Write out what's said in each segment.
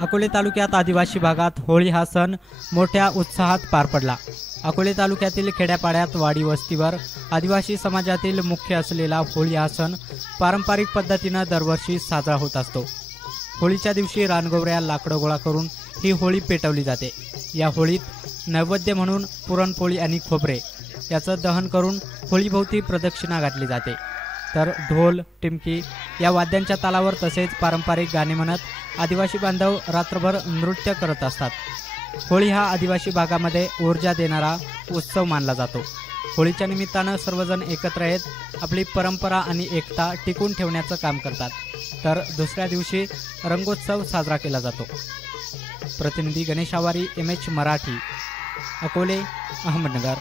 अकोले तालुक्यात आदिवासी भागात होळी हा सण मोठ्या उत्साहात पार पडला। अकोले तालुक्यातील खेड्यापाड्यात वाडी वस्तीवर आदिवासी समाजातील मुख्य असलेला होळी हा सण पारंपरिक पद्धतीने दरवर्षी साजरा होत असतो। होळीच्या दिवशी रानगोवऱ्या लाकडं गोळा करून ही होळी पेटवली जाते। या होळीत नैवेद्य म्हणून पुरणपोळी आणि खोबरे याचं दहन करून होळीभोवती प्रदक्षिणा घातली जाते। तर ढोल टिमकी या वाद्यांच्या तालावर तसेच पारंपरिक गाणे म्हणत आदिवासी बांधव रात्रभर नृत्य करत असतात। होळी हा आदिवासी भागामध्ये ऊर्जा देणारा उत्सव मानला जातो। होळीच्या निमित्तानं सर्वजण एकत्र येत आपली परंपरा आणि एकता टिकून ठेवण्याचं काम करतात। तर दुसऱ्या दिवशी रंगोत्सव साजरा केला जातो। प्रतिनिधी गणेश आवारी, MH मराठी, अकोले, अहमदनगर।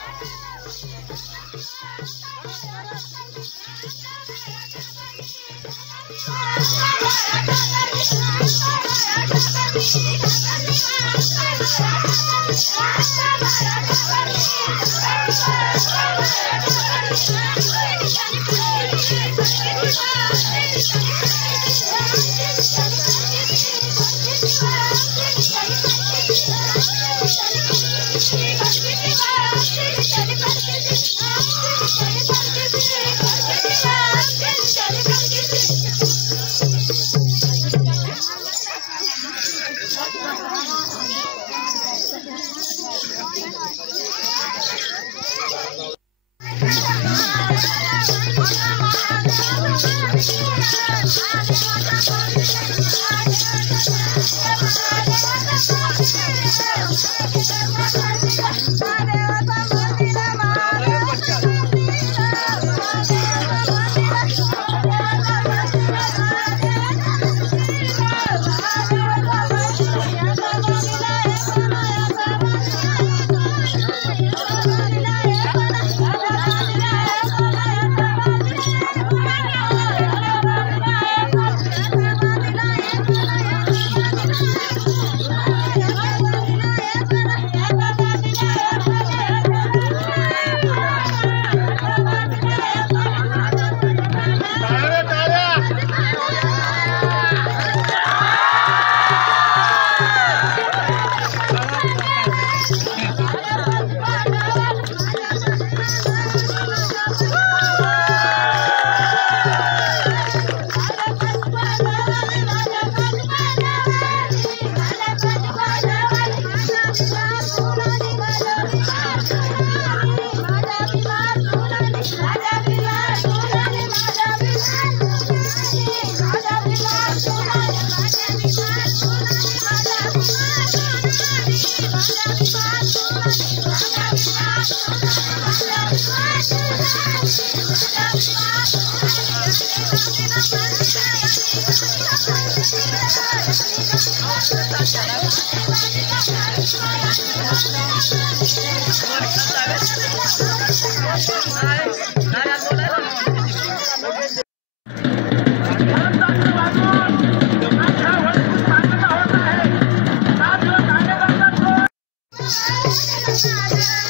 Thank you.